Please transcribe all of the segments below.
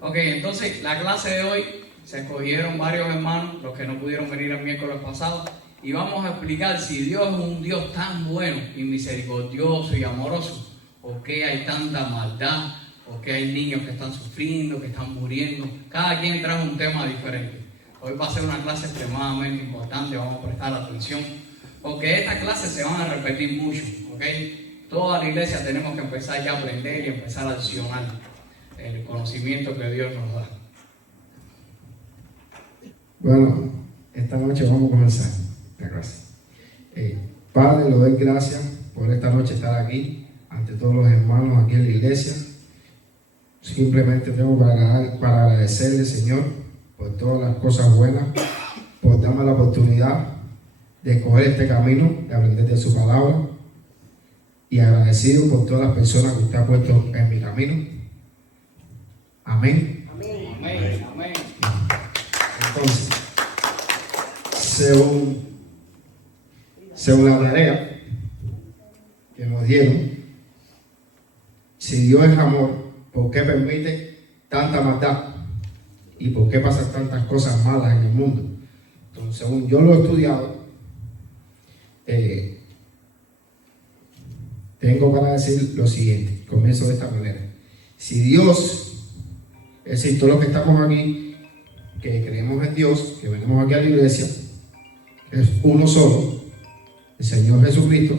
Ok, entonces la clase de hoy se escogieron varios hermanos, los que no pudieron venir el miércoles pasado, y vamos a explicar si Dios es un Dios tan bueno y misericordioso y amoroso, ¿por qué hay tanta maldad? ¿Por qué hay niños que están sufriendo, que están muriendo? Cada quien trae un tema diferente. Hoy va a ser una clase extremadamente importante, vamos a prestar atención, porque estas clases se van a repetir mucho, ¿ok? Toda la iglesia tenemos que empezar ya a aprender y empezar a accionar el conocimiento que Dios nos da. Bueno, esta noche vamos a comenzar la clase. Padre, le doy gracias por esta noche estar aquí, ante todos los hermanos aquí en la iglesia. Simplemente tengo para agradecerle, Señor, por todas las cosas buenas, por darme la oportunidad de escoger este camino, de aprender de su palabra, y agradecido por todas las personas que usted ha puesto en mi camino. Amén. Amén. Amén. Amén. Entonces, según la tarea que nos dieron, si Dios es amor, ¿por qué permite tanta maldad? ¿Y por qué pasan tantas cosas malas en el mundo? Entonces, según yo lo he estudiado, tengo para decir lo siguiente. Comienzo de esta manera. Si Dios, es decir, todos los que estamos aquí, que creemos en Dios, que venimos aquí a la iglesia, es uno solo, el Señor Jesucristo.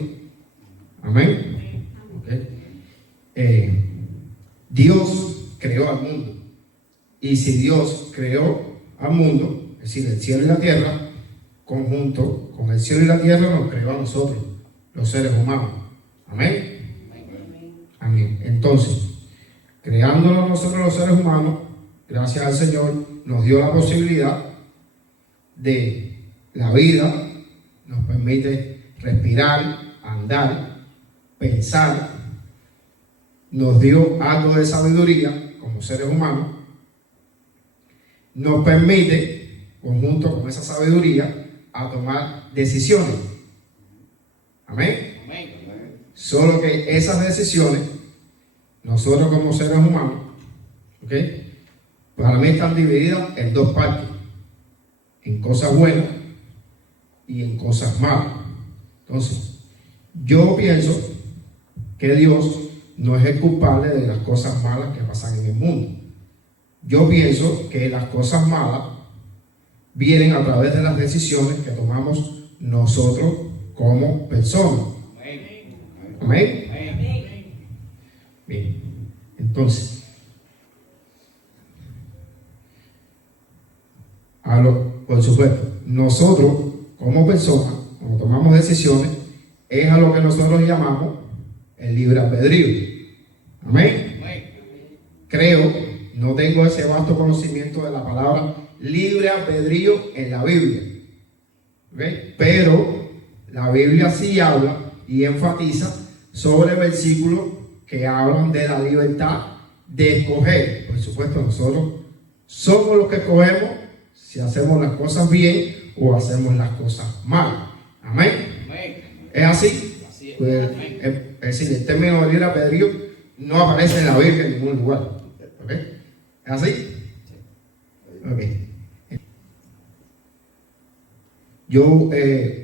Amén. Okay. Dios creó al mundo. Y si Dios creó al mundo, es decir, el cielo y la tierra, conjunto con el cielo y la tierra nos creó a nosotros, los seres humanos. Amén. Amén. Entonces, creándonos nosotros los seres humanos, gracias al Señor, nos dio la posibilidad de la vida, nos permite respirar, andar, pensar, nos dio algo de sabiduría como seres humanos, nos permite, conjunto con esa sabiduría, a tomar decisiones. Amén. Solo que esas decisiones, nosotros como seres humanos, para mí están divididas en dos partes, en cosas buenas y en cosas malas. Entonces, yo pienso que Dios no es el culpable de las cosas malas que pasan en el mundo. Yo pienso que las cosas malas vienen a través de las decisiones que tomamos nosotros como personas. Amén. Bien, entonces, por supuesto, nosotros como personas, cuando tomamos decisiones, es a lo que nosotros llamamos el libre albedrío. Amén. Creo, no tengo ese vasto conocimiento de la palabra libre albedrío en la Biblia, pero la Biblia sí habla y enfatiza sobre versículos que hablan de la libertad de escoger. Por supuesto, nosotros somos los que escogemos si hacemos las cosas bien o hacemos las cosas mal. Amén. ¿Es así? Pues, es decir, el término de libre albedrío no aparece en la Biblia en ningún lugar. ¿Es así? Yo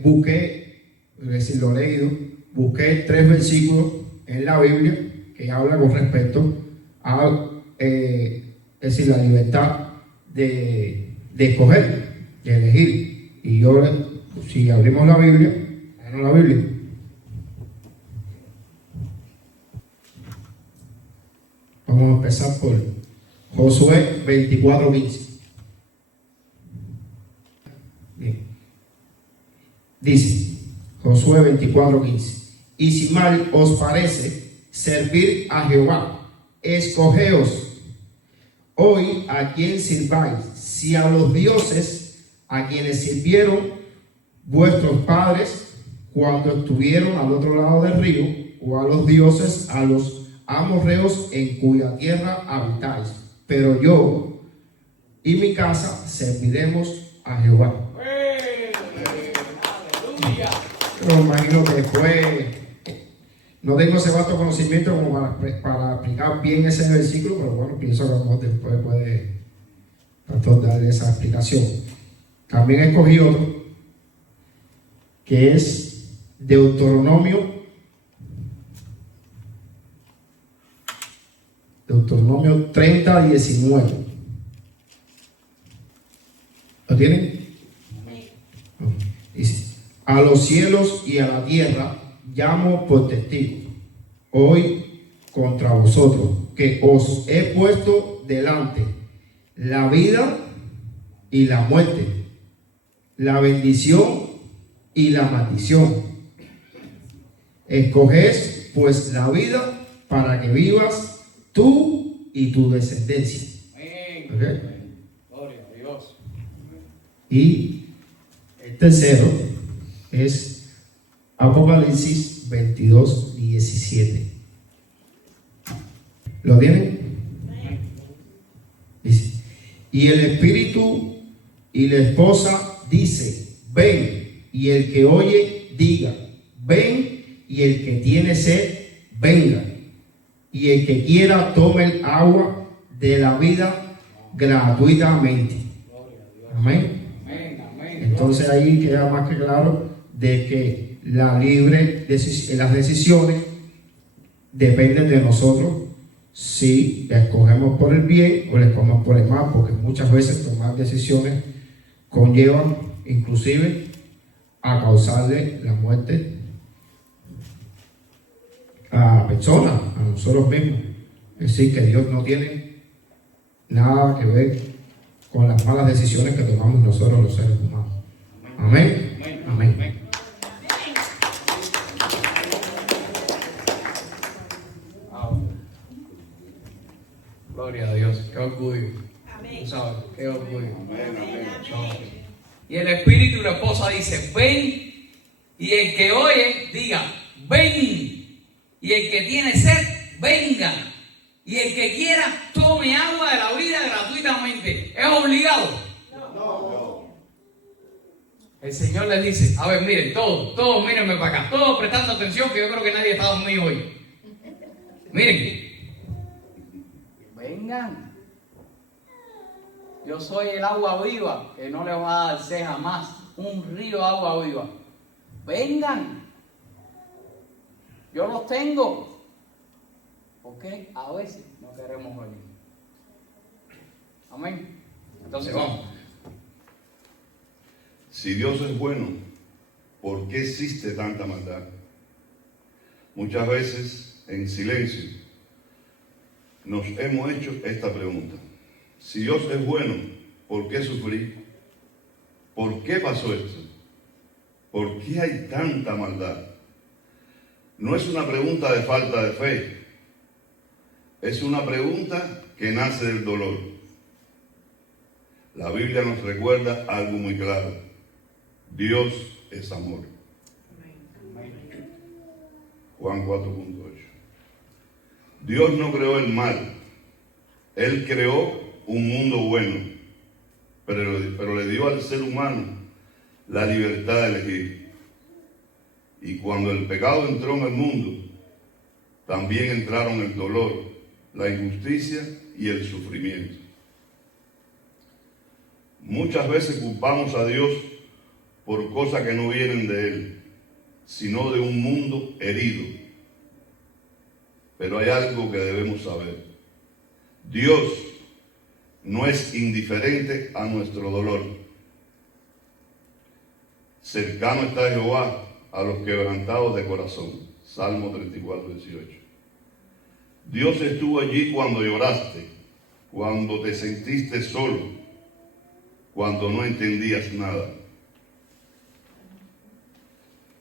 busqué, es decir, lo he leído, busqué 3 versículos en la Biblia que hablan con respecto a es decir, la libertad de escoger, de elegir. Y yo, si abrimos la Biblia, vamos a empezar por Josué 24:15. Bien. Dice Josué 24:15: y si mal os parece servir a Jehová, escogeos hoy a quien sirváis, si a los dioses a quienes sirvieron vuestros padres cuando estuvieron al otro lado del río, o a los dioses, a los amorreos en cuya tierra habitáis. Pero yo y mi casa serviremos a Jehová. Pero me imagino que después No tengo ese vasto conocimiento como para explicar bien ese versículo, pero bueno, pienso que a lo mejor después puede el pastor darle esa explicación. También escogí otro, que es Deuteronomio 30:19. ¿Lo tienen? Dice: a los cielos y a la tierra llamo por testigo hoy contra vosotros, que os he puesto delante la vida y la muerte, la bendición y la maldición. Escoged pues la vida para que vivas tú y tu descendencia. ¿Okay? Gloria a Dios. Y el tercero es Apocalipsis 22:17. ¿Lo tienen? Dice: y el espíritu y la esposa dice: ven. Y el que oye diga: ven. Y el que tiene sed, venga. Y el que quiera tome el agua de la vida gratuitamente. Amén. Entonces ahí queda más que claro de que las decisiones dependen de nosotros, si escogemos por el bien o escogemos por el mal, porque muchas veces tomar decisiones conllevan inclusive a causarle la muerte a la persona, a nosotros mismos. Es decir, que Dios no tiene nada que ver con las malas decisiones que tomamos nosotros los seres humanos. Amén. Amén. Gloria a Dios, qué orgullo. Tú sabes, qué orgullo. Y el espíritu y la esposa dice: ven. Y el que oye diga: ven. Y el que tiene sed, venga. Y el que quiera, tome agua de la vida gratuitamente. ¿Es obligado? No. El Señor les dice: a ver, miren, todos mírenme para acá, todos prestando atención, que yo creo que nadie está dormido hoy. Miren, vengan. Yo soy el agua viva, que no le va a dar sed jamás. Un río de agua viva. Vengan. Yo los tengo. Porque a veces no queremos venir. Amén. Entonces vamos. Si Dios es bueno, ¿por qué existe tanta maldad? Muchas veces, en silencio, nos hemos hecho esta pregunta. Si Dios es bueno, ¿por qué sufrí? ¿Por qué pasó esto? ¿Por qué hay tanta maldad? No es una pregunta de falta de fe, es una pregunta que nace del dolor. La Biblia nos recuerda algo muy claro: Dios es amor. Juan 4:8. Dios no creó el mal, Él creó un mundo bueno, pero le dio al ser humano la libertad de elegir. Y cuando el pecado entró en el mundo, también entraron el dolor, la injusticia y el sufrimiento. Muchas veces culpamos a Dios por cosas que no vienen de Él, sino de un mundo herido. Pero hay algo que debemos saber: Dios no es indiferente a nuestro dolor. Cercano está Jehová a los quebrantados de corazón. Salmo 34:18. Dios estuvo allí cuando lloraste, cuando te sentiste solo, cuando no entendías nada.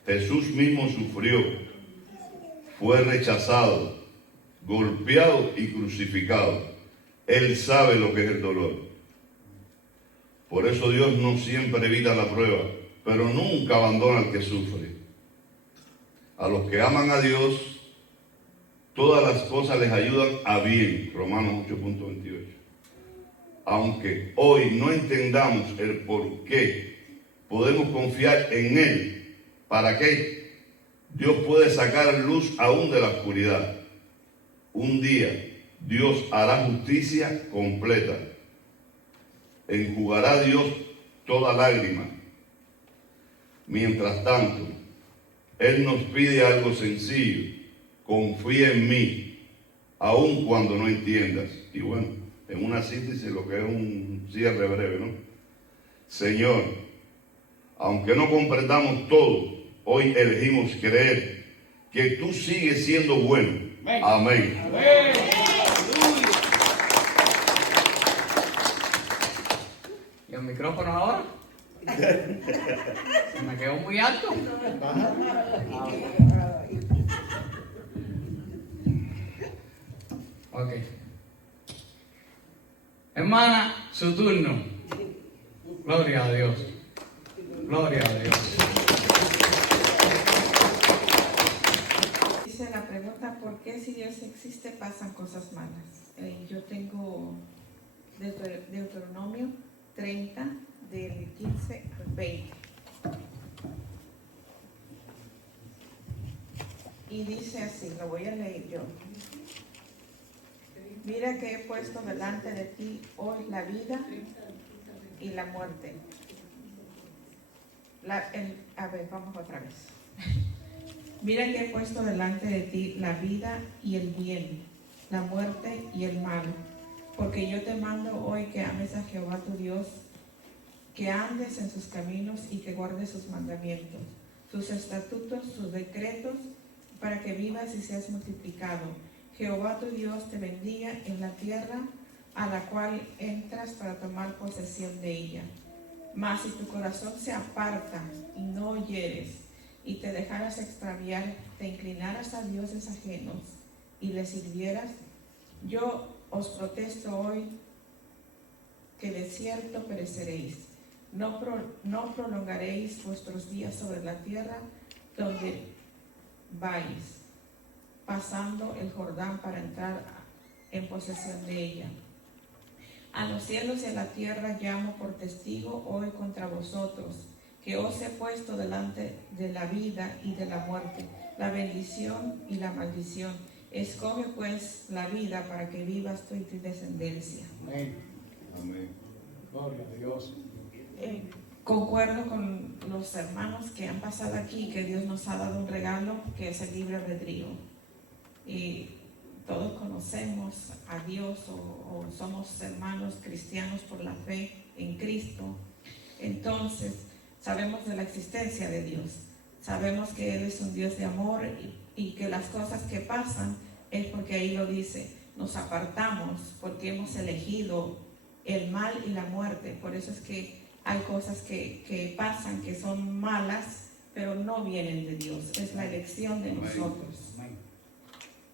Jesús mismo sufrió, fue rechazado, golpeado y crucificado. Él sabe lo que es el dolor. Por eso Dios no siempre evita la prueba, pero nunca abandona al que sufre. A los que aman a Dios, todas las cosas les ayudan a bien. Romanos 8:28. Aunque hoy no entendamos el por qué, podemos confiar en Él. ¿Para qué? Dios puede sacar luz aún de la oscuridad. Un día Dios hará justicia completa. Enjugará Dios toda lágrima. Mientras tanto, Él nos pide algo sencillo. Confía en mí, aun cuando no entiendas. Y bueno, en una síntesis, lo que es un cierre breve, ¿no? Señor, aunque no comprendamos todo, hoy elegimos creer que tú sigues siendo bueno. Amén. Amén. ¿Y el micrófono ahora? ¿Se me quedó muy alto? Ok. Hermana, su turno. Gloria a Dios. Gloria a Dios. Dice la pregunta, ¿por qué si Dios existe pasan cosas malas? Yo tengo Deuteronomio 30, del 15 al 20. Y dice así, lo voy a leer yo. Mira que he puesto delante de ti hoy la vida y la muerte. Vamos otra vez. Mira que he puesto delante de ti la vida y el bien, la muerte y el mal, porque yo te mando hoy que ames a Jehová tu Dios, que andes en sus caminos y que guardes sus mandamientos, sus estatutos, sus decretos, para que vivas y seas multiplicado. Jehová tu Dios te bendiga en la tierra a la cual entras para tomar posesión de ella. Mas si tu corazón se aparta y no oyeres, y te dejaras extraviar, te inclinaras a dioses ajenos y les sirvieras, yo os protesto hoy que de cierto pereceréis. No prolongaréis vuestros días sobre la tierra donde vais, pasando el Jordán para entrar en posesión de ella. A los cielos y a la tierra llamo por testigo hoy contra vosotros, que os he puesto delante de la vida y de la muerte, la bendición y la maldición. Escoge pues la vida para que vivas tú y tu descendencia. Amén. Amén. Gloria a Dios. Concuerdo con los hermanos que han pasado aquí, que Dios nos ha dado un regalo que es el libre albedrío. Y todos conocemos a Dios o somos hermanos cristianos por la fe en Cristo. Entonces, sabemos de la existencia de Dios. Sabemos que Él es un Dios de amor y que las cosas que pasan es porque ahí lo dice. Nos apartamos porque hemos elegido el mal y la muerte. Por eso es que hay cosas que pasan que son malas, pero no vienen de Dios. Es la elección de nosotros.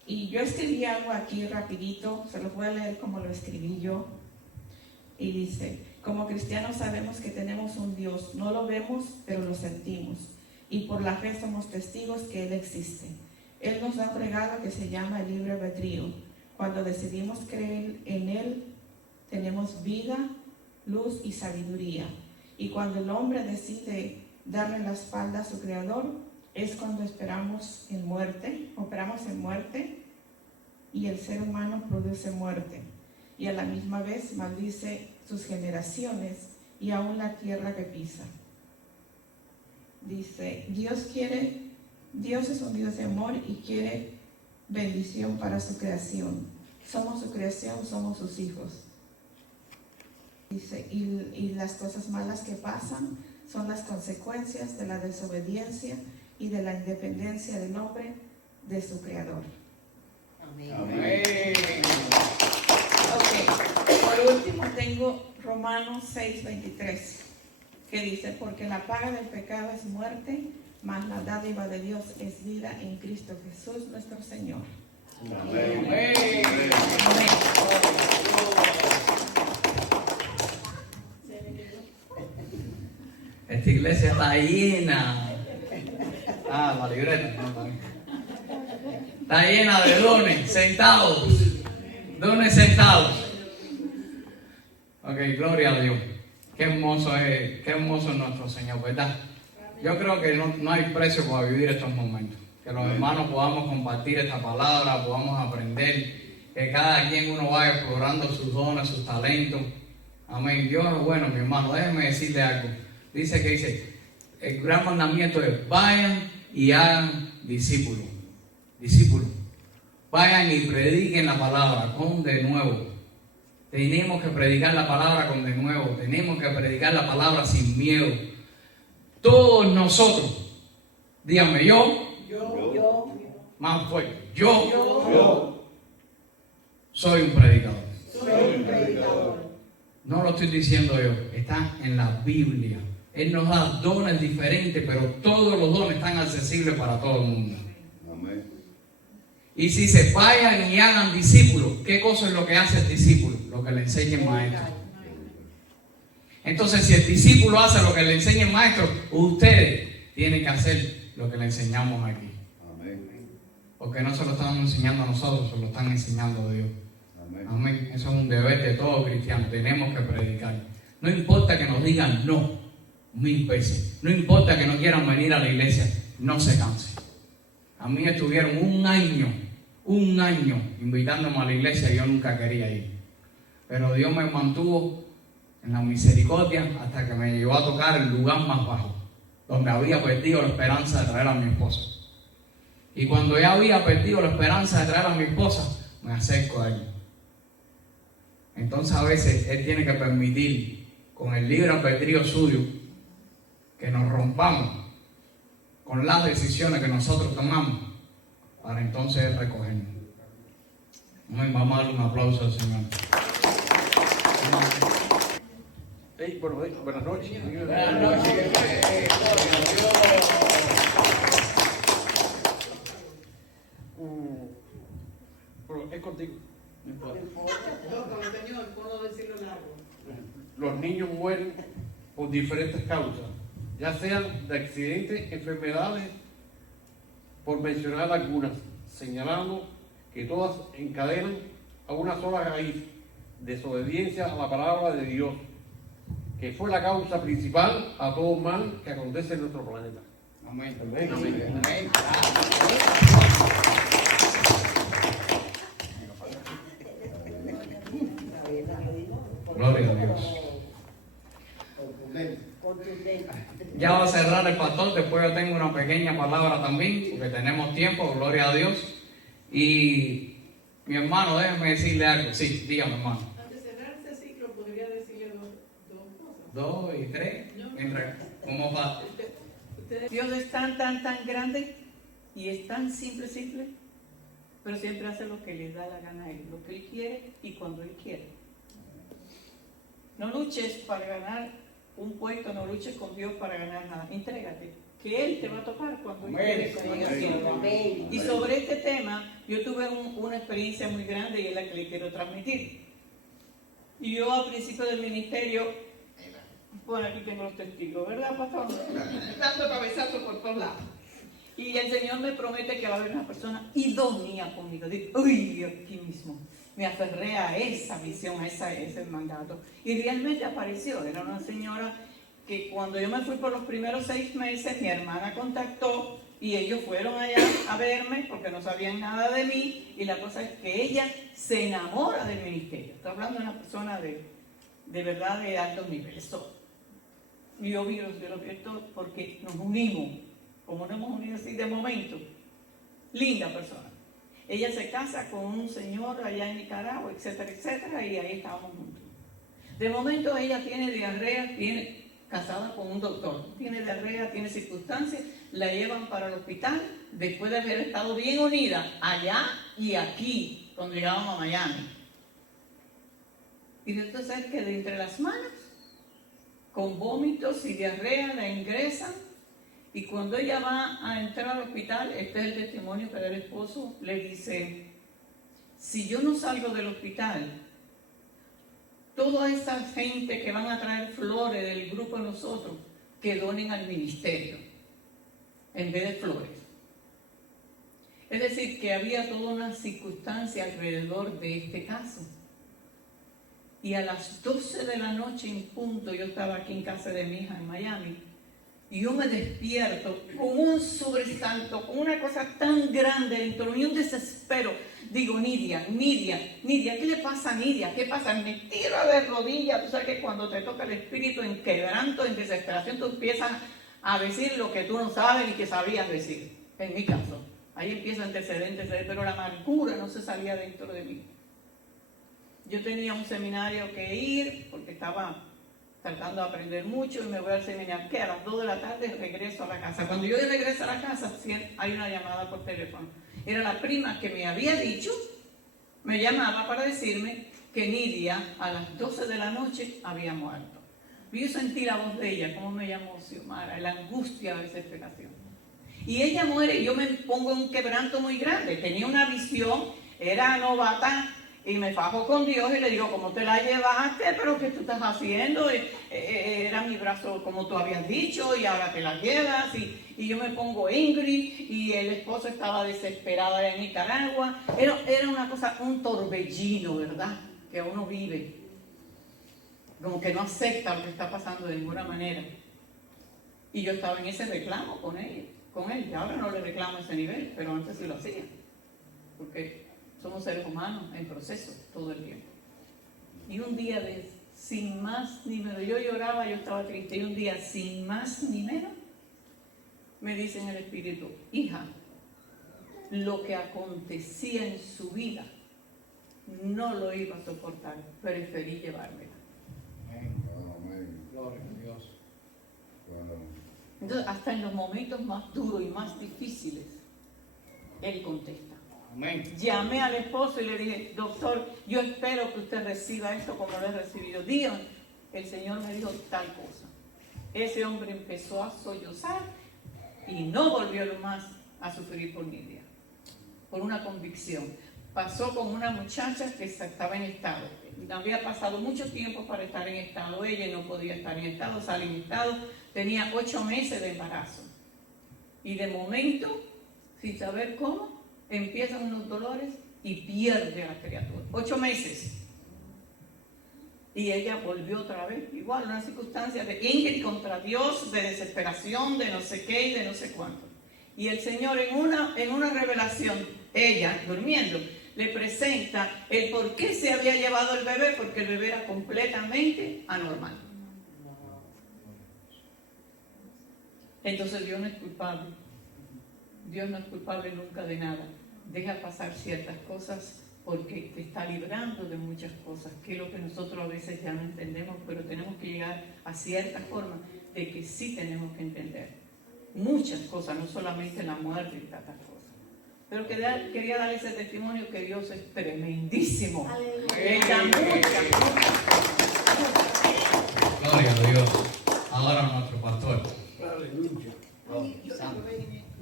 Y yo escribí algo aquí rapidito, se lo voy a leer como lo escribí yo. Y dice, como cristianos sabemos que tenemos un Dios, no lo vemos, pero lo sentimos. Y por la fe somos testigos que Él existe. Él nos da un regalo que se llama el libre albedrío. Cuando decidimos creer en Él, tenemos vida, luz y sabiduría. Y cuando el hombre decide darle la espalda a su Creador, es cuando operamos en muerte, y el ser humano produce muerte. Y a la misma vez maldice sus generaciones y aún la tierra que pisa. Dice, Dios es un Dios de amor y quiere bendición para su creación. Somos su creación, somos sus hijos. Dice, y las cosas malas que pasan son las consecuencias de la desobediencia y de la independencia del hombre de su creador. Amén. Amén. Ok, por último tengo Romanos 6:23, que dice, porque la paga del pecado es muerte, mas la dádiva de Dios es vida en Cristo Jesús nuestro Señor. Amén. Amén. Amén. Esta iglesia está llena. La libreta. No, está bien. Está llena de dones sentados. Dones sentados. Ok, gloria a Dios. Qué hermoso es nuestro Señor, ¿verdad? Yo creo que no hay precio para vivir estos momentos. que los hermanos podamos compartir esta palabra, podamos aprender, que cada quien uno vaya explorando sus dones, sus talentos. Amén. Dios es bueno, mi hermano. Déjeme decirle algo. Dice, el gran mandamiento es: vayan y hagan discípulos. Discípulos. Vayan y prediquen la palabra con de nuevo. Tenemos que predicar la palabra con de nuevo. Tenemos que predicar la palabra sin miedo. Todos nosotros. Díganme, yo. Más fuerte. Yo. Soy un predicador. No lo estoy diciendo yo. Está en la Biblia. Él nos da dones diferentes, pero todos los dones están accesibles para todo el mundo. Amén. Y si se vayan y hagan discípulos, ¿qué cosa es lo que hace el discípulo? Lo que le enseña el maestro. Entonces, si el discípulo hace lo que le enseña el maestro, ustedes tienen que hacer lo que le enseñamos aquí. Amén. Porque no se lo estamos enseñando a nosotros, se lo están enseñando a Dios. Amén. Amén. Eso es un deber de todo cristiano. Tenemos que predicar. No importa que nos digan no 1000 veces. No importa que no quieran venir a la iglesia. No se cansen. A mí estuvieron un año invitándome a la iglesia y yo nunca quería ir. Pero Dios me mantuvo en la misericordia hasta que me llevó a tocar el lugar más bajo, donde había perdido la esperanza de traer a mi esposa. Y cuando ya había perdido la esperanza de traer a mi esposa, me acerco a Él. Entonces a veces Él tiene que permitir, con el libre albedrío suyo, que nos rompamos con las decisiones que nosotros tomamos, para entonces Él recogernos. Vamos a darle un aplauso al Señor. Hey, buenas noches. Buenas noches. Pero es contigo. No importa. Los niños mueren por diferentes causas, ya sean de accidentes, enfermedades, por mencionar algunas, señalando que todas encadenan a una sola raíz: desobediencia a la palabra de Dios, que fue la causa principal a todo mal que acontece en nuestro planeta. Amén. Amén. Amén. Gloria a Dios. Ya va a cerrar el pastor, después yo tengo una pequeña palabra también, porque tenemos tiempo, gloria a Dios. Y mi hermano, déjeme decirle algo. Sí, dígame, hermano. Antes de cerrar este ciclo, podría decirle dos cosas. 2 y 3, ¿cómo va? Dios es tan grande y es tan simple, pero siempre hace lo que le da la gana a Él, lo que Él quiere y cuando Él quiere. No luches para ganar un puesto, no luches con Dios para ganar nada. Entrégate, que Él te va a tocar cuando Él quiere, como Él quiere. Y sobre este tema, yo tuve una experiencia muy grande y es la que le quiero transmitir. Y yo al principio del ministerio, bueno, aquí tengo los testigos, ¿verdad, pastor? Dando cabezazos por todos lados. Y el Señor me promete que va a haber una persona idónea conmigo. Digo, uy, aquí mismo. Me aferré a esa visión, a ese mandato. Y realmente apareció. Era una señora que cuando yo me fui por los primeros 6 meses, mi hermana contactó y ellos fueron allá a verme porque no sabían nada de mí. Y la cosa es que ella se enamora del ministerio. Estoy hablando de una persona de verdad de altos niveles. Y yo vi esto porque nos unimos, como nos hemos unido así de momento. Linda persona. Ella se casa con un señor allá en Nicaragua, etcétera, etcétera, y ahí estábamos juntos. De momento ella tiene diarrea, casada con un doctor, tiene diarrea, tiene circunstancias, la llevan para el hospital después de haber estado bien unida allá y aquí, cuando llegábamos a Miami. Y entonces que de entre las manos, con vómitos y diarrea, la ingresan. Y cuando ella va a entrar al hospital, este es el testimonio que del esposo, le dice: si yo no salgo del hospital, toda esa gente que van a traer flores del grupo de nosotros, que donen al ministerio, en vez de flores. Es decir, que había toda una circunstancia alrededor de este caso. Y a las 12 de la noche en punto, yo estaba aquí en casa de mi hija en Miami, Y yo me despierto con un sobresalto, con una cosa tan grande dentro de mí, un desespero. Digo, Nidia, ¿qué le pasa a Nidia? ¿Qué pasa? Me tiro de rodillas. Tú sabes que cuando te toca el espíritu en quebranto, en desesperación, tú empiezas a decir lo que tú no sabes ni que sabías decir. En mi caso, ahí empieza antecedentes, pero la amargura no se salía dentro de mí. Yo tenía un seminario que ir porque estaba tratando de aprender mucho y me voy al seminario, que a las 2 de la tarde regreso a la casa. Cuando yo regreso a la casa, hay una llamada por teléfono. Era la prima que me había dicho, me llamaba para decirme que Nidia a las 12 de la noche había muerto. Yo sentí la voz de ella, cómo me llamó Xiomara, la angustia, la desesperación. Y ella muere y yo me pongo en un quebranto muy grande. Tenía una visión, era novata, y me fajo con Dios y le digo, ¿cómo te la llevaste? ¿Pero qué tú estás haciendo? Era mi brazo como tú habías dicho y ahora te la llevas. Y yo me pongo Ingrid y el esposo estaba desesperado en Nicaragua. Era una cosa, un torbellino, ¿verdad? Que uno vive. Como que no acepta lo que está pasando de ninguna manera. Y yo estaba en ese reclamo con él. Y ahora no le reclamo a ese nivel, pero antes sí lo hacía. Porque somos seres humanos en proceso todo el tiempo. Y un día sin más ni menos, yo lloraba, yo estaba triste, y un día sin más ni menos, me dice en el espíritu, hija, lo que acontecía en su vida no lo iba a soportar, preferí llevármela. Gloria a Dios. Entonces, hasta en los momentos más duros y más difíciles, Él contesta. Amén. Llamé al esposo y le dije, doctor, yo espero que usted reciba esto como lo he recibido. Dígame, el Señor me dijo tal cosa. Ese hombre empezó a sollozar y no volvió más a sufrir por Nidia, por una convicción. Pasó con una muchacha que estaba en estado. Había pasado mucho tiempo para estar en estado. Ella no podía estar en estado, sale en estado. Tenía 8 meses de embarazo. Y de momento, sin saber cómo, empiezan unos dolores y pierde a la criatura. 8 meses. Y ella volvió otra vez, igual, una circunstancia de Ingrid contra Dios, de desesperación, de no sé qué y de no sé cuánto. Y el Señor en una revelación, ella, durmiendo, le presenta el por qué se había llevado el bebé, porque el bebé era completamente anormal. Entonces Dios no es culpable. Dios no es culpable nunca de nada. Deja pasar ciertas cosas porque te está librando de muchas cosas, que es lo que nosotros a veces ya no entendemos, pero tenemos que llegar a cierta forma de que sí tenemos que entender muchas cosas, no solamente la muerte y tantas cosas. Pero quería darle ese testimonio que Dios es tremendísimo. Él da muchas cosas. Gloria a Dios. Ahora nuestro pastor. Aleluya.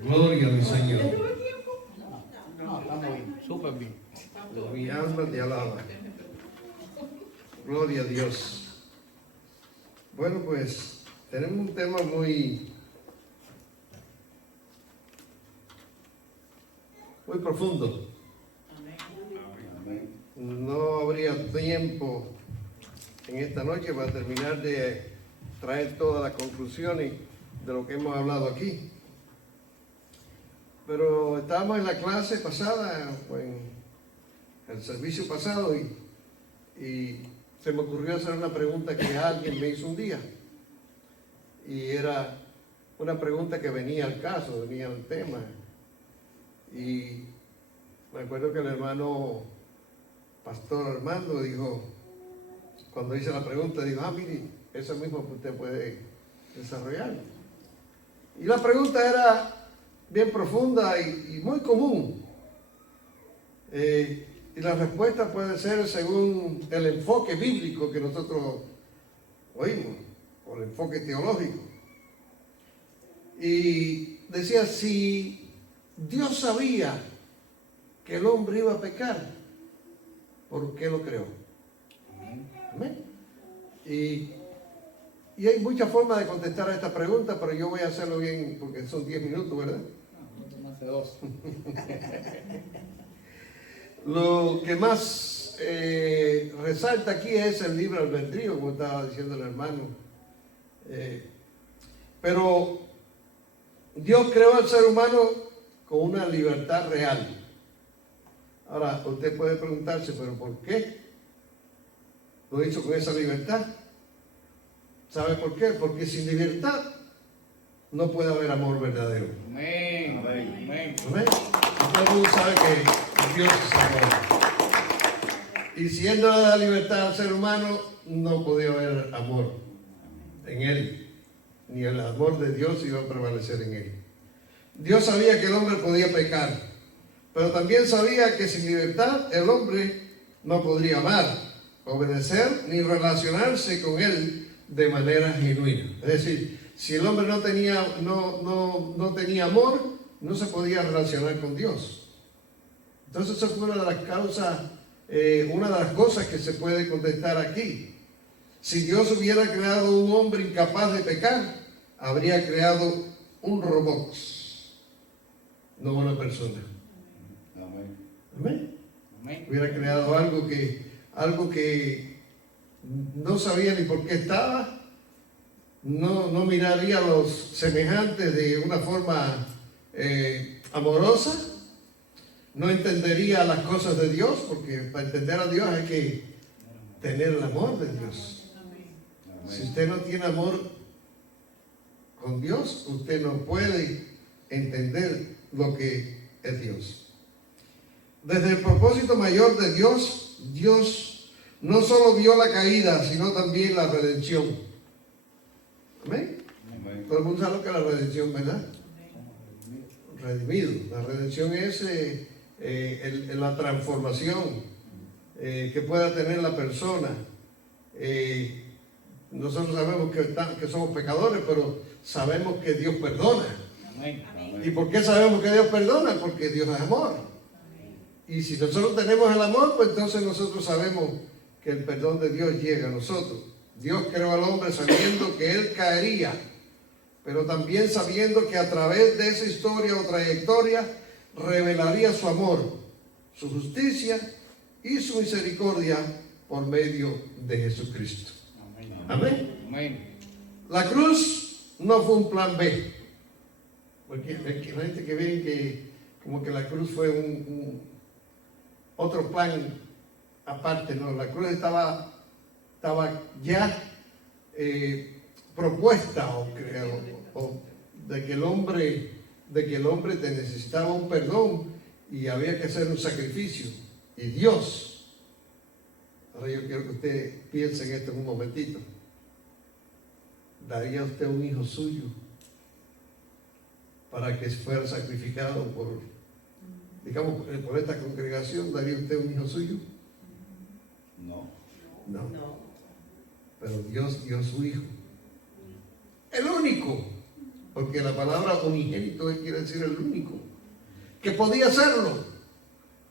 Gloria al Señor. No, estamos bien, súper bien. Mi alma te alaba. Gloria a Dios. Bueno, pues tenemos un tema muy profundo. No habría tiempo en esta noche para terminar de traer todas las conclusiones de lo que hemos hablado aquí. Pero estábamos en la clase pasada, en el servicio pasado, y se me ocurrió hacer una pregunta que alguien me hizo un día. Y era una pregunta que venía al caso, venía al tema. Y me acuerdo que el hermano Pastor Armando dijo, cuando hice la pregunta, dijo, mire, eso mismo que usted puede desarrollar. Y la pregunta era bien profunda y muy común. Y la respuesta puede ser según el enfoque bíblico que nosotros oímos, o el enfoque teológico. Y decía, si Dios sabía que el hombre iba a pecar, ¿por qué lo creó? Amén. Y hay muchas formas de contestar a esta pregunta, pero yo voy a hacerlo bien, porque son 10 minutos, ¿verdad? Más de 2. Lo que más resalta aquí es el libre albedrío, como estaba diciendo el hermano. Pero Dios creó al ser humano con una libertad real. Ahora, usted puede preguntarse, ¿pero por qué lo hizo con esa libertad? ¿Sabe por qué? Porque sin libertad no puede haber amor verdadero. Amén. ¿Amén? Todo el mundo sabe que Dios es amor. Y si Él no le da libertad al ser humano, no podía haber amor en Él. Ni el amor de Dios iba a prevalecer en Él. Dios sabía que el hombre podía pecar, pero también sabía que sin libertad el hombre no podría amar, obedecer ni relacionarse con Él de manera genuina. Es decir, si el hombre no tenía amor, no se podía relacionar con Dios. Entonces esa fue una de las causas, una de las cosas que se puede contestar aquí. Si Dios hubiera creado un hombre incapaz de pecar, habría creado un robot, no una persona. Amén. Hubiera creado algo que no sabía ni por qué estaba, no miraría a los semejantes de una forma amorosa, no entendería las cosas de Dios, porque para entender a Dios hay que tener el amor de Dios. Si usted no tiene amor con Dios, usted no puede entender lo que es Dios. Desde el propósito mayor de Dios, Dios no solo vio la caída, sino también la redención. ¿Amén? Todo el mundo sabe lo que es la redención, ¿verdad? Redimido. La redención es la transformación que pueda tener la persona. Nosotros sabemos que somos pecadores, pero sabemos que Dios perdona. ¿Y por qué sabemos que Dios perdona? Porque Dios es amor. Y si nosotros tenemos el amor, pues entonces nosotros sabemos que el perdón de Dios llega a nosotros. Dios creó al hombre sabiendo que él caería, pero también sabiendo que a través de esa historia o trayectoria revelaría su amor, su justicia y su misericordia por medio de Jesucristo. Amén. Amén. La cruz no fue un plan B. Porque la gente que ve que como que la cruz fue otro plan aparte, no, la cruz estaba ya propuesta o de que el hombre necesitaba un perdón y había que hacer un sacrificio. Y Dios, ahora yo quiero que usted piense en esto en un momentito, ¿daría usted un hijo suyo para que fuera sacrificado por esta congregación? ¿Daría usted un hijo suyo? No. Pero Dios dio su hijo, el único, porque la palabra unigénito quiere decir el único, que podía hacerlo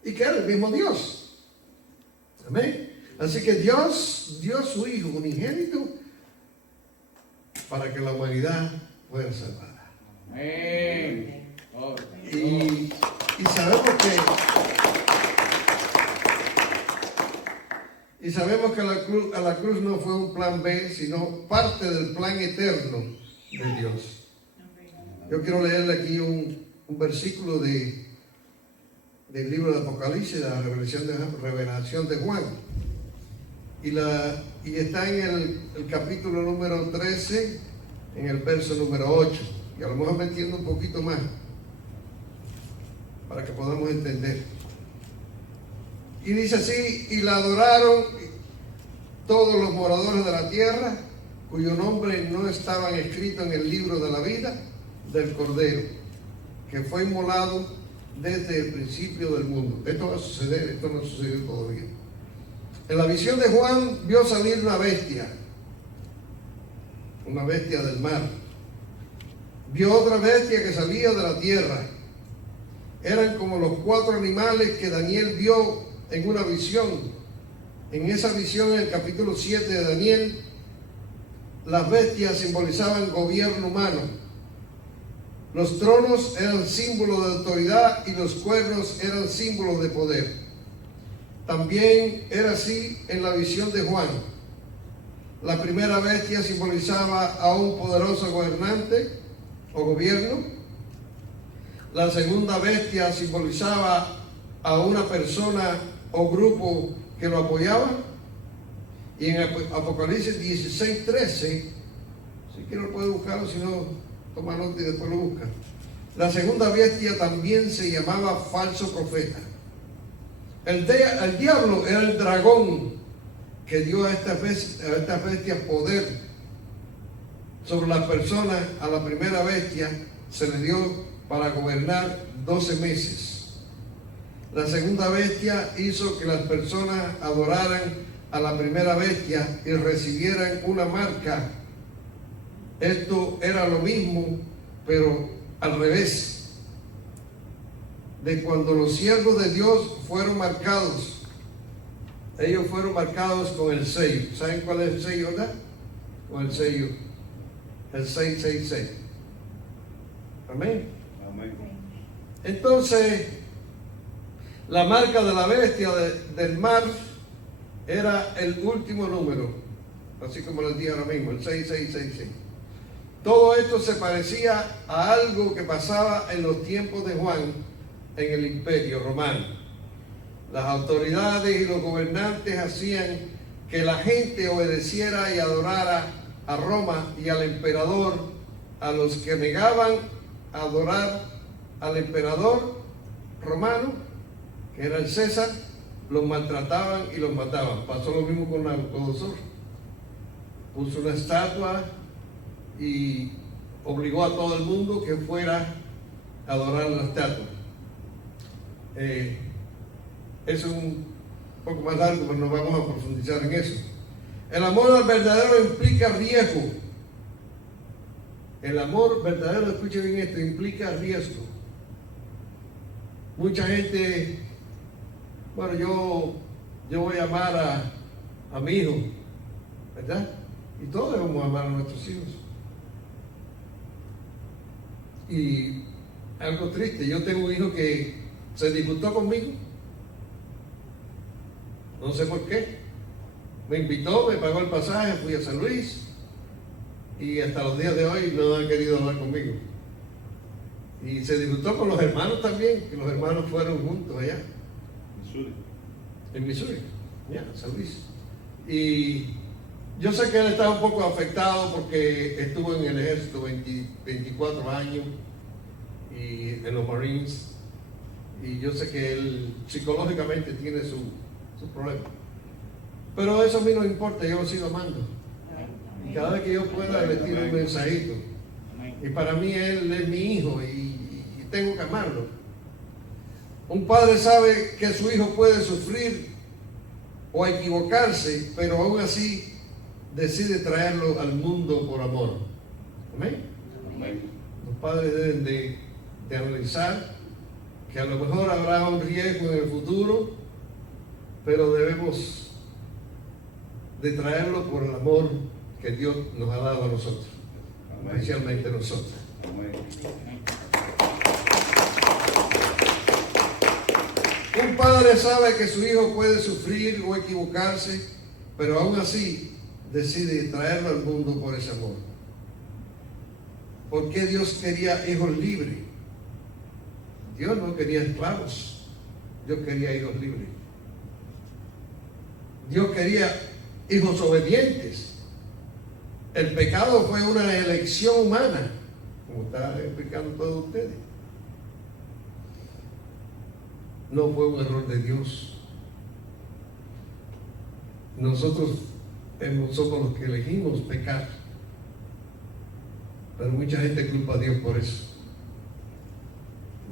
y que era el mismo Dios. Amén. Así que Dios dio su hijo unigénito para que la humanidad fuera salvada. Amén. Y sabemos que a la cruz no fue un plan B, sino parte del plan eterno de Dios. Yo quiero leerle aquí un versículo del libro de Apocalipsis, de la revelación de Juan. Y está en el capítulo número 13, en el verso número 8. Y a lo mejor me entiendo un poquito más, para que podamos entender. Y dice así: y la adoraron todos los moradores de la tierra, cuyo nombre no estaban escritos en el libro de la vida del Cordero, que fue inmolado desde el principio del mundo. Esto va a suceder, esto no sucedió todavía. En la visión de Juan vio salir una bestia del mar. Vio otra bestia que salía de la tierra. Eran como los 4 animales que Daniel vio en una visión. En esa visión, en el capítulo 7 de Daniel, las bestias simbolizaban gobierno humano. Los tronos eran símbolos de autoridad y los cuernos eran símbolos de poder. También era así en la visión de Juan. La primera bestia simbolizaba a un poderoso gobernante o gobierno. La segunda bestia simbolizaba a una persona o grupo que lo apoyaba. Y en Apocalipsis 16:13, si quiero lo puede buscarlo, si no, toma nota y después lo busca. La segunda bestia también se llamaba falso profeta. El diablo era el dragón que dio a esta bestia poder sobre las personas. A la primera bestia se le dio para gobernar 12 meses. La segunda bestia hizo que las personas adoraran a la primera bestia y recibieran una marca. Esto era lo mismo, pero al revés de cuando los siervos de Dios fueron marcados. Ellos fueron marcados con el sello. ¿Saben cuál es el sello, verdad? Con el sello, el 666. Amén. Entonces, la marca de la bestia del mar era el último número, así como les dije ahora mismo, el 6666. Todo esto se parecía a algo que pasaba en los tiempos de Juan en el Imperio Romano. Las autoridades y los gobernantes hacían que la gente obedeciera y adorara a Roma y al emperador. A los que negaban adorar al emperador romano, que era el César, los maltrataban y los mataban. Pasó lo mismo con Nabucodonosor. Puso una estatua y obligó a todo el mundo que fuera a adorar la estatua. Eso es un poco más largo, pero no vamos a profundizar en eso. El amor al verdadero implica riesgo. El amor verdadero, escuche bien esto, implica riesgo. Mucha gente, bueno, yo voy a amar a mi hijo, ¿verdad? Y todos debemos amar a nuestros hijos. Y algo triste, yo tengo un hijo que se disgustó conmigo. No sé por qué. Me invitó, me pagó el pasaje, fui a San Luis y hasta los días de hoy no han querido hablar conmigo. Y se disgustó con los hermanos también, que los hermanos fueron juntos allá. En Missouri, ya, San Luis. Y yo sé que él estaba un poco afectado porque estuvo en el ejército 24 años y en los Marines. Y yo sé que él psicológicamente tiene su problema. Pero eso a mí no me importa, yo lo sigo amando. Y cada vez que yo pueda le tiro un mensajito. Y para mí él es mi hijo y tengo que amarlo. Un padre sabe que su hijo puede sufrir o equivocarse, pero aún así decide traerlo al mundo por amor. ¿Amén? Los padres deben de analizar que a lo mejor habrá un riesgo en el futuro, pero debemos de traerlo por el amor que Dios nos ha dado a nosotros, especialmente a nosotros. Un padre sabe que su hijo puede sufrir o equivocarse, pero aún así decide traerlo al mundo por ese amor. ¿Por qué Dios quería hijos libres? Dios no quería esclavos, Dios quería hijos libres. Dios quería hijos obedientes. El pecado fue una elección humana, como está explicando todos ustedes. No fue un error de Dios. Nosotros somos los que elegimos pecar, pero mucha gente culpa a Dios por eso.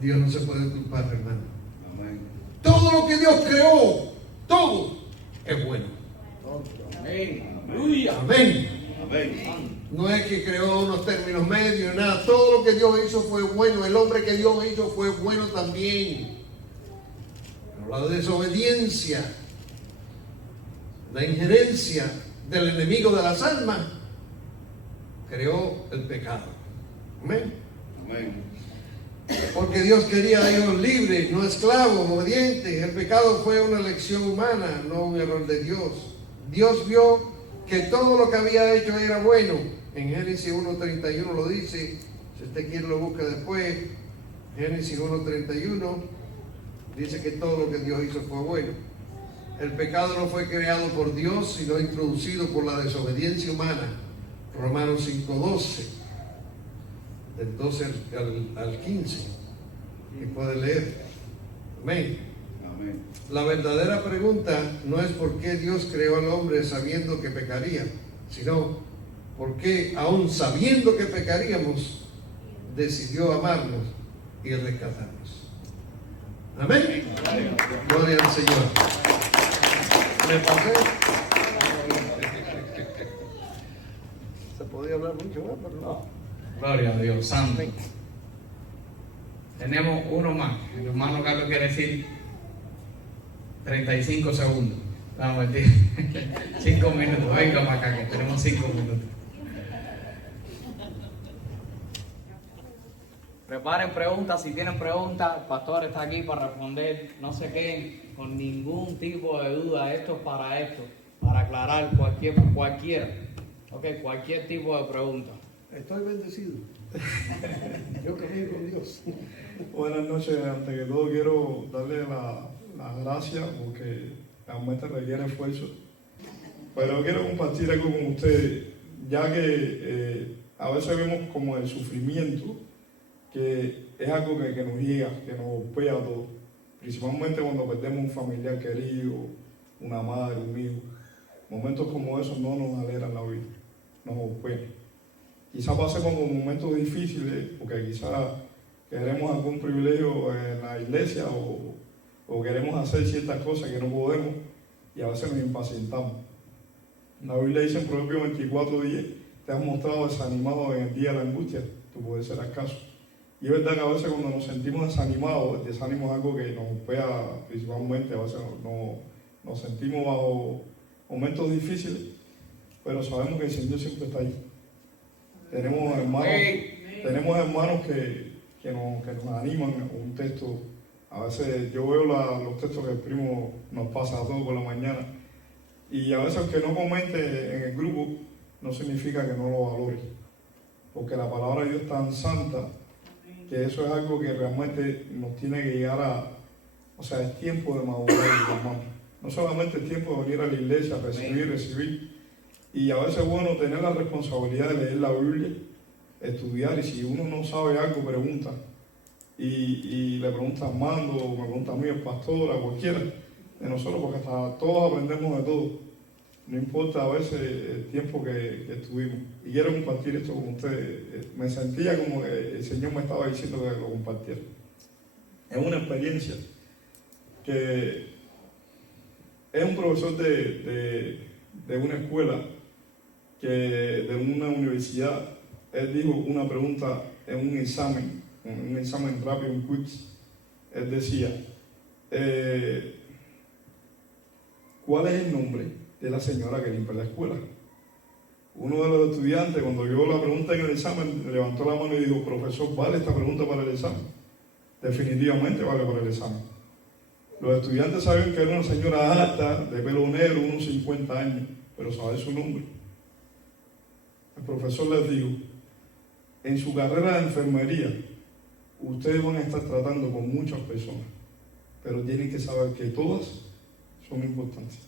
Dios no se puede culpar, hermano. Amén. Todo lo que Dios creó, todo es bueno. Amén. Amén. Amén. No es que creó unos términos medios, nada. Todo lo que Dios hizo fue bueno. El hombre que Dios hizo fue bueno también. Pero la desobediencia, la injerencia del enemigo de las almas, creó el pecado. Amén. Amén. Porque Dios quería hijos libres, no esclavos, obedientes. El pecado fue una elección humana, no un error de Dios. Dios vio que todo lo que había hecho era bueno. En Génesis 1:31 lo dice, si usted quiere lo busca después. Génesis 1:31 dice que todo lo que Dios hizo fue bueno. El pecado no fue creado por Dios, sino introducido por la desobediencia humana. Romanos 5:12, del 12 al 15, que puede leer. Amén. Amén. La verdadera pregunta no es por qué Dios creó al hombre sabiendo que pecaría, sino por qué, aún sabiendo que pecaríamos, decidió amarnos y rescatarnos. Amén. Gloria al Señor. ¿Me pasé? Se podía hablar mucho más, pero no. Gloria a Dios, santo. Tenemos uno más. El hermano Carlos quiere decir 35 segundos. No, mentira. 5 minutos. Venga para acá, que tenemos 5 minutos. Preparen preguntas, si tienen preguntas, el pastor está aquí para responder. No se queden con ningún tipo de duda. Esto es para aclarar cualquiera. Okay, cualquier tipo de pregunta. Estoy bendecido. Yo camino con Dios. Buenas noches, antes que todo quiero darle las gracias porque realmente requiere esfuerzo. Pero quiero compartir algo con ustedes, ya que a veces vemos como el sufrimiento, que es algo que nos llega, que nos golpea a todos. Principalmente cuando perdemos un familiar querido, una madre, un hijo. Momentos como esos no nos alegran la vida, nos golpean. Quizás pasemos por momentos difíciles, porque quizás queremos algún privilegio en la iglesia o queremos hacer ciertas cosas que no podemos y a veces nos impacientamos. La Biblia dice en Proverbios 24:10, te has mostrado desanimado en el día de la angustia, tú puedes ser acaso. Y es verdad que a veces cuando nos sentimos desanimados, el desánimo es algo que nos golpea principalmente, a veces nos sentimos bajo momentos difíciles, pero sabemos que el Señor siempre está ahí. Tenemos hermanos que nos animan. Un texto, a veces yo veo los textos que el primo nos pasa a todos por la mañana, y a veces que no comente en el grupo no significa que no lo valore, porque la palabra de Dios es tan santa que eso es algo que realmente nos tiene que llegar es tiempo de madurar, hermano. No solamente es tiempo de venir a la iglesia, recibir. Y a veces es bueno tener la responsabilidad de leer la Biblia, estudiar, y si uno no sabe algo, pregunta. Y le pregunta a Armando, o me pregunta a mí, el pastor, a cualquiera de nosotros, porque hasta todos aprendemos de todo. No importa a veces el tiempo que estuvimos. Y quiero compartir esto con ustedes. Me sentía como que el Señor me estaba diciendo que lo compartiera. Es una experiencia que es un profesor de una escuela, de una universidad. Él dijo una pregunta en un examen rápido, un quiz. Él decía, ¿cuál es el nombre de la señora que limpia la escuela? Uno de los estudiantes, cuando vio la pregunta en el examen, levantó la mano y dijo, profesor, ¿vale esta pregunta para el examen? Definitivamente vale para el examen. Los estudiantes sabían que era una señora alta, de pelo negro, unos 50 años, pero saber su nombre. El profesor les dijo, en su carrera de enfermería, ustedes van a estar tratando con muchas personas, pero tienen que saber que todas son importantes.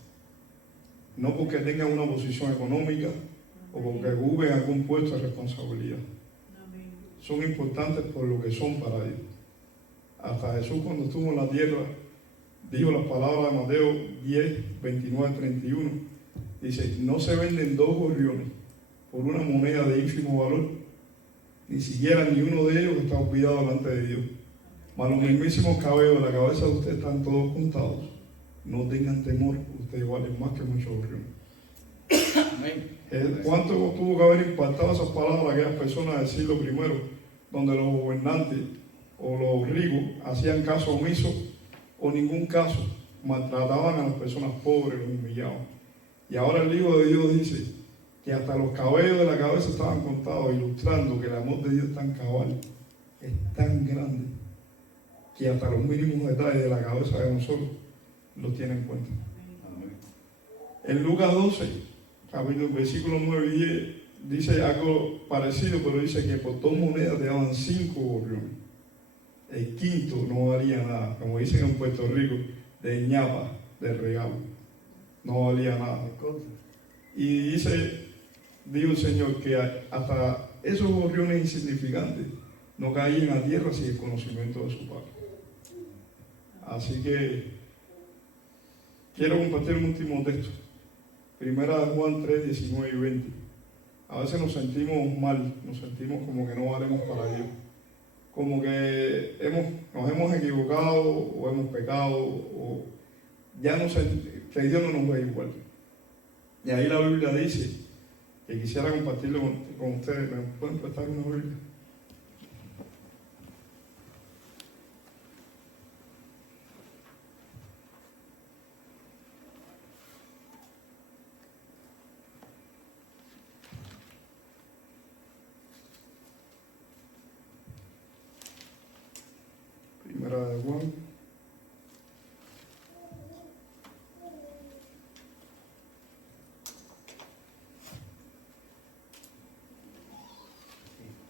No porque tengan una posición económica o porque ocupen algún puesto de responsabilidad. Son importantes por lo que son para Dios. Hasta Jesús, cuando estuvo en la tierra, dijo las palabras de Mateo 10, 29, 31. Dice, no se venden 2 gorriones por una moneda de ínfimo valor, ni siquiera ni uno de ellos está olvidado delante de Dios. Mas los mismísimos cabellos de la cabeza de ustedes están todos contados. No tengan temor, ustedes valen más que muchos gorriones. ¿Cuánto tuvo que haber impactado esas palabras a aquellas personas del siglo I, donde los gobernantes o los ricos hacían caso omiso o ningún caso, maltrataban a las personas pobres, los humillaban? Y ahora el Hijo de Dios dice que hasta los cabellos de la cabeza estaban contados, ilustrando que el amor de Dios es tan cabal, es tan grande, que hasta los mínimos detalles de la cabeza de nosotros los tiene en cuenta. En Lucas 12 capítulo, versículo 9 y 10, dice algo parecido, pero dice que por 2 monedas te daban 5 gorriones. El quinto no valía nada, como dicen en Puerto Rico, de ñapa, de regalo. No valía nada. Y dice, dijo el Señor, que hasta esos gorriones insignificantes no caían a tierra sin el conocimiento de su Padre. Así que quiero compartir un último texto. Primera de Juan 3, 19 y 20. A veces nos sentimos mal, nos sentimos como que no valemos para Dios. Como que nos hemos equivocado o hemos pecado o ya no sé, que Dios no nos ve igual. Y ahí la Biblia dice, que quisiera compartirlo con ustedes. ¿Me pueden prestar una Biblia? Primera de Juan.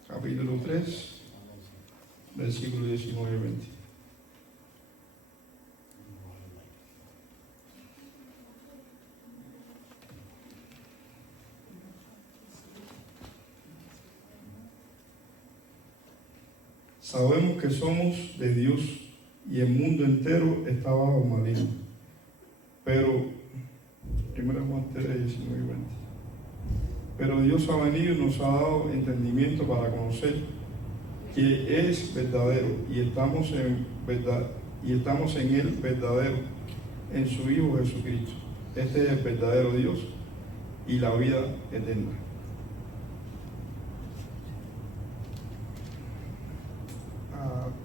Capítulo 3, versículo 19 y 20. Sabemos que somos de Dios y el mundo entero está bajo maligno. Pero, 1 Juan 3, 19 y 20. Pero Dios ha venido y nos ha dado entendimiento para conocer que es verdadero y estamos en verdad y estamos en Él verdadero, en su Hijo Jesucristo. Este es el verdadero Dios y la vida eterna.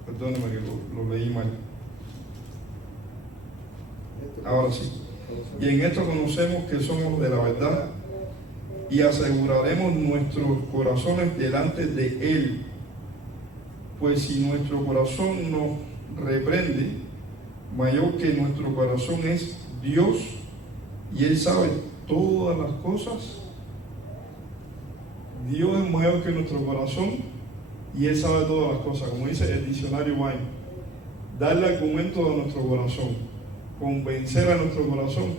Perdóneme que lo leí mal. Ahora sí. Y en esto conocemos que somos de la verdad y aseguraremos nuestros corazones delante de Él. Pues si nuestro corazón nos reprende, mayor que nuestro corazón es Dios, y Él sabe todas las cosas. Dios es mayor que nuestro corazón y Él sabe todas las cosas. Como dice el diccionario Wine, darle argumento a nuestro corazón, convencer a nuestro corazón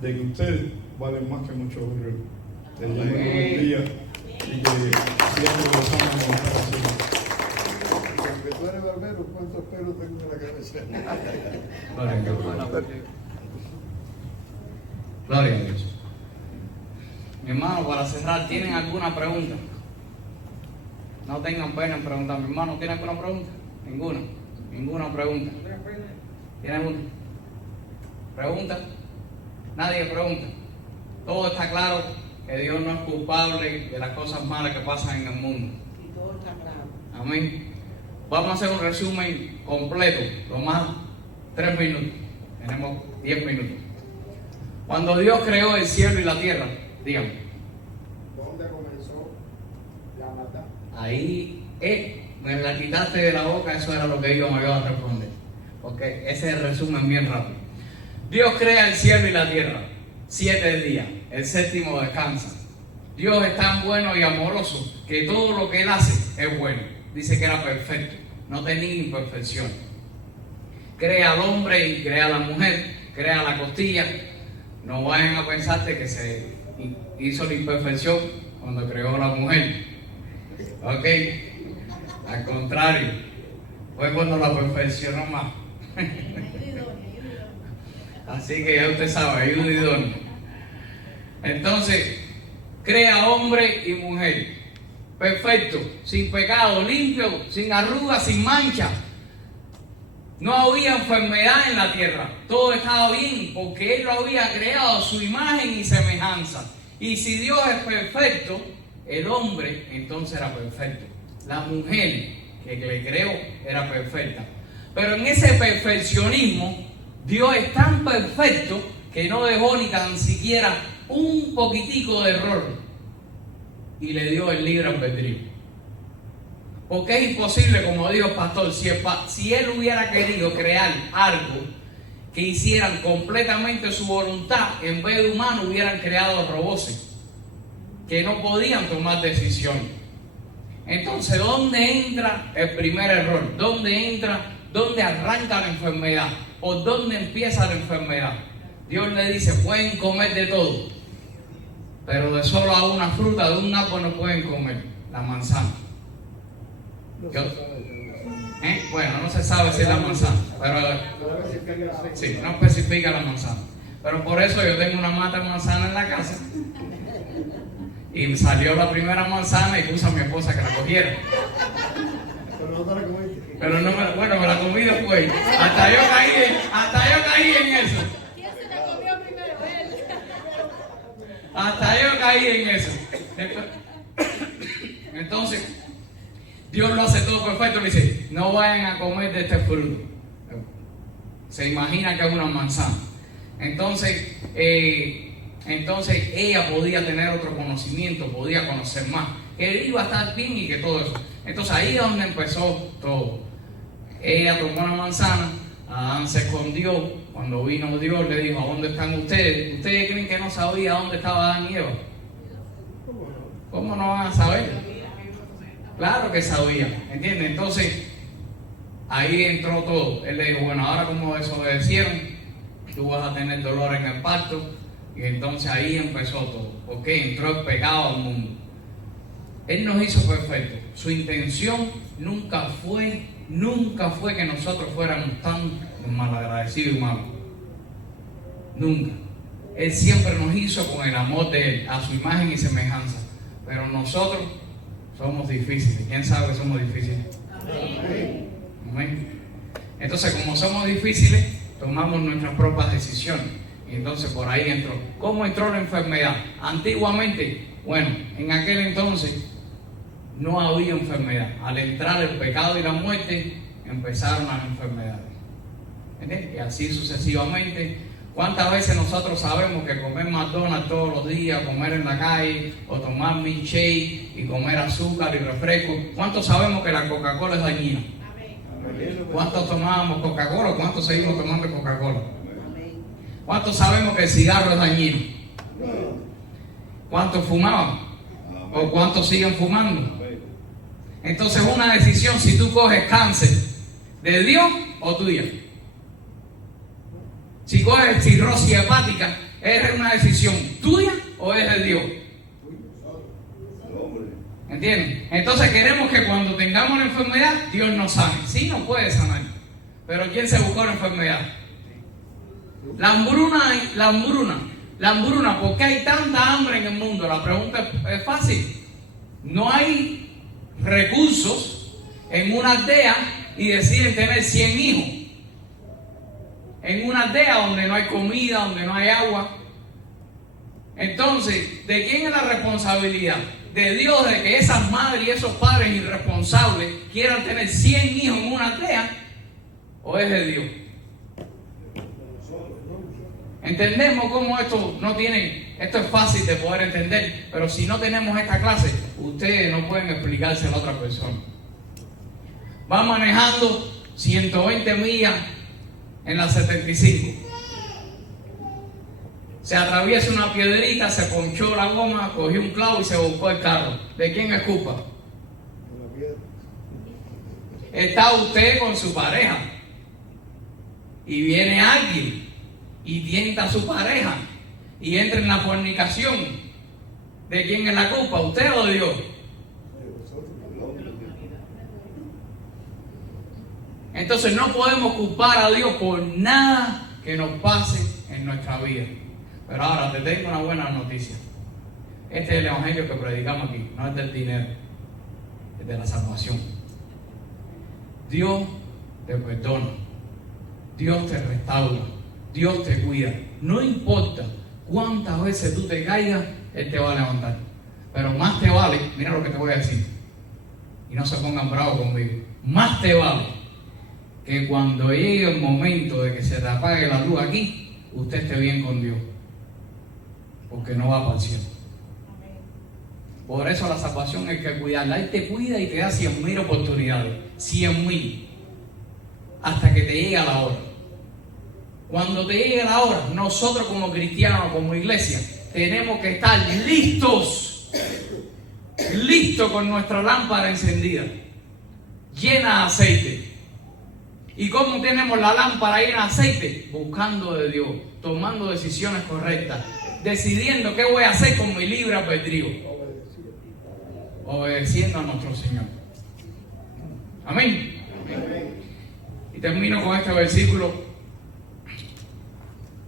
de que ustedes valen más que muchos guerreros. Que Dios me bendiga y que siempre gozamos en esta pasión. Aunque tú eres barbero, ¿cuántos pelos tengo en la cabeza? Gloria a Dios. Gloria a Dios. Mi hermano, para cerrar, ¿tienen alguna pregunta? No tengan pena en preguntar. Mi hermano, ¿tiene alguna pregunta? Ninguna. Ninguna pregunta. ¿Tiene alguna? ¿Pregunta? Nadie pregunta. Todo está claro que Dios no es culpable de las cosas malas que pasan en el mundo. Y todo está claro. Amén. Vamos a hacer un resumen completo, lo más 3 minutos. Tenemos 10 minutos. Cuando Dios creó el cielo y la tierra, díganme. ¿Dónde comenzó la maldad? Ahí, me la quitaste de la boca, eso era lo que yo me iba a responder. Porque ese es el resumen bien rápido. Dios crea el cielo y la tierra, 7 días, el séptimo descansa. Dios es tan bueno y amoroso que todo lo que Él hace es bueno. Dice que era perfecto, no tenía imperfección. Crea al hombre y crea a la mujer, crea la costilla. No vayan a pensarte que se hizo la imperfección cuando creó a la mujer. Ok, al contrario, fue cuando la perfeccionó más. Así que ya usted sabe, ayuda idóneo. Entonces, crea hombre y mujer. Perfecto, sin pecado, limpio, sin arrugas, sin mancha. No había enfermedad en la tierra. Todo estaba bien porque Él lo había creado a su imagen y semejanza. Y si Dios es perfecto, el hombre entonces era perfecto. La mujer que le creó era perfecta. Pero en ese perfeccionismo, Dios es tan perfecto que no dejó ni tan siquiera un poquitico de error y le dio el libre albedrío. Porque es imposible, como dijo el pastor, si Él hubiera querido crear algo que hicieran completamente su voluntad, en vez de humano hubieran creado robots. que no podían tomar decisiones. Entonces, ¿dónde entra el primer error? ¿Dónde arranca la enfermedad? ¿O dónde empieza la enfermedad? Dios le dice, pueden comer de todo, pero de solo a una fruta, de un árbol no pueden comer, la manzana. Bueno, no se sabe si es la manzana, pero sí, no especifica la manzana. Pero por eso yo tengo una mata de manzana en la casa. Y salió la primera manzana y puse a mi esposa que la cogiera. Pero no me la comí después. Hasta yo caí en eso. ¿Quién se la comió primero? Él. Hasta yo caí en eso. Entonces, Dios lo hace todo perfecto. Le dice, no vayan a comer de este fruto. Se imagina que es una manzana. Entonces ella podía tener otro conocimiento, podía conocer más, que él iba a estar bien y que todo eso. Entonces ahí es donde empezó todo. Ella tomó una manzana, Adán se escondió. Cuando vino Dios le dijo, ¿a dónde están ustedes? ¿Ustedes creen que no sabía dónde estaba Adán y Eva? ¿Cómo no van a saber? Claro que sabía, ¿entiendes? Entonces ahí entró todo. Él le dijo, bueno, ahora como desobedecieron, tú vas a tener dolor en el parto. Y entonces ahí empezó todo, porque entró el pecado al mundo. Él nos hizo perfectos. Su intención nunca fue que nosotros fuéramos tan malagradecidos y malos. Nunca. Él siempre nos hizo con el amor de Él, a su imagen y semejanza. Pero nosotros somos difíciles. ¿Quién sabe que somos difíciles? Amén. Entonces, como somos difíciles, tomamos nuestras propias decisiones. Y entonces por ahí entró. ¿Cómo entró la enfermedad? Antiguamente, bueno, en aquel entonces no había enfermedad. Al entrar el pecado y la muerte, empezaron las enfermedades. ¿Entiendes? Y así sucesivamente. ¿Cuántas veces nosotros sabemos que comer McDonald's todos los días, comer en la calle, o tomar milkshake y comer azúcar y refresco? ¿Cuántos sabemos que la Coca-Cola es dañina? ¿Cuántos tomábamos Coca-Cola? ¿Cuántos seguimos tomando Coca-Cola? ¿Cuántos sabemos que el cigarro es dañino? ¿Cuántos fumaban? ¿O cuántos siguen fumando? Entonces es una decisión si tú coges cáncer de Dios o tuya. Si coges cirrosis hepática, ¿es una decisión tuya o es de Dios? ¿Entienden? Entonces queremos que cuando tengamos la enfermedad, Dios nos sane. Sí nos puede sanar, pero ¿quién se buscó la enfermedad? La hambruna, ¿por qué hay tanta hambre en el mundo? La pregunta es fácil. No hay recursos en una aldea y deciden tener 100 hijos. En una aldea donde no hay comida, donde no hay agua. Entonces, ¿de quién es la responsabilidad? ¿De Dios de que esas madres y esos padres irresponsables quieran tener 100 hijos en una aldea? ¿O es de Dios? Entendemos cómo esto es fácil de poder entender, pero si no tenemos esta clase, ustedes no pueden explicárselo a otra persona. Va manejando 120 millas en la 75. Se atraviesa una piedrita, se ponchó la goma, cogió un clavo y se buscó el carro. ¿De quién es culpa? Está usted con su pareja y viene alguien y tienta a su pareja y entra en la fornicación. ¿De quién es la culpa? ¿Usted o Dios? Entonces no podemos culpar a Dios por nada que nos pase en nuestra vida. Pero ahora te tengo una buena noticia. Este es el evangelio que predicamos aquí, no es del dinero, es de la salvación. Dios te perdona, Dios te restaura, Dios te cuida. No importa cuántas veces tú te caigas, Él te va a levantar. Pero más te vale, mira lo que te voy a decir, y no se pongan bravos conmigo, más te vale que cuando llegue el momento de que se te apague la luz aquí, usted esté bien con Dios, porque no va para el cielo. Por eso la salvación hay que cuidarla. Él te cuida y te da 100,000 oportunidades, 100,000, hasta que te llegue la hora. Cuando te llegue la hora, nosotros como cristianos, como iglesia, tenemos que estar listos listo con nuestra lámpara encendida, llena de aceite. ¿Y cómo tenemos la lámpara llena de aceite? Buscando de Dios, tomando decisiones correctas, decidiendo qué voy a hacer con mi libre albedrío, obedeciendo a nuestro Señor. Amén. Y termino con este versículo.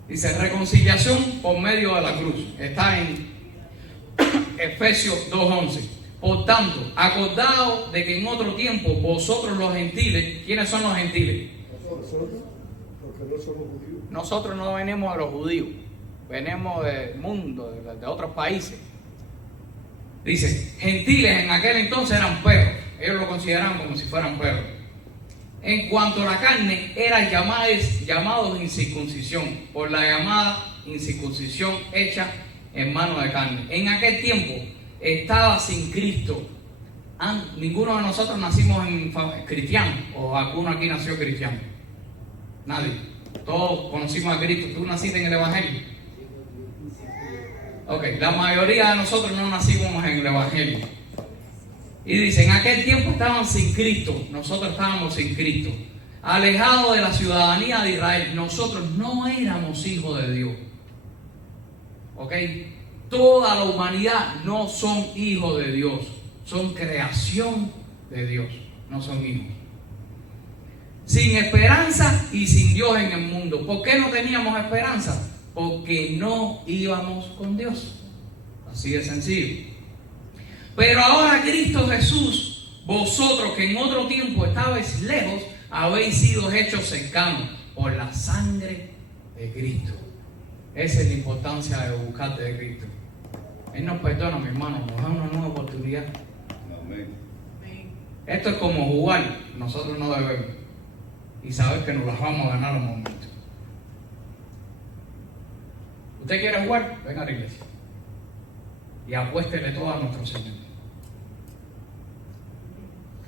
Dice, reconciliación por medio de la cruz. Está en Efesios 2:11. Por tanto, acordaos de que en otro tiempo vosotros los gentiles, ¿quiénes son los gentiles? Nosotros no venimos de los judíos, venimos del mundo, de otros países. Dice, gentiles en aquel entonces eran perros, ellos lo consideraban como si fueran perros. En cuanto a la carne, eran llamados incircuncisión, por la llamada incircuncisión hecha en mano de carne. En aquel tiempo estaba sin Cristo. Ninguno de nosotros nacimos en cristiano, o alguno aquí nació cristiano. Nadie. Todos conocimos a Cristo. ¿Tú naciste en el Evangelio? Ok, la mayoría de nosotros no nacimos en el Evangelio. Y dice, en aquel tiempo estaban sin Cristo, nosotros estábamos sin Cristo, alejados de la ciudadanía de Israel. Nosotros no éramos hijos de Dios. Ok, toda la humanidad no son hijos de Dios, son creación de Dios, no son hijos. Sin esperanza y sin Dios en el mundo. ¿Por qué no teníamos esperanza? Porque no íbamos con Dios. Así de sencillo. Pero ahora Cristo Jesús, vosotros que en otro tiempo estabais lejos, habéis sido hechos cercanos por la sangre de Cristo. Esa es la importancia de buscarte de Cristo. Él nos perdona, mi hermano, nos da una nueva oportunidad. Amén. Esto es como jugar, nosotros no debemos. Y saber que nos las vamos a ganar un momento. ¿Usted quiere jugar? Venga a la iglesia. Y apuéstele todo a nuestro Señor.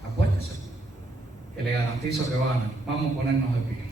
Apuéstese. Que le garantizo que va a ganar. Vamos a ponernos de pie.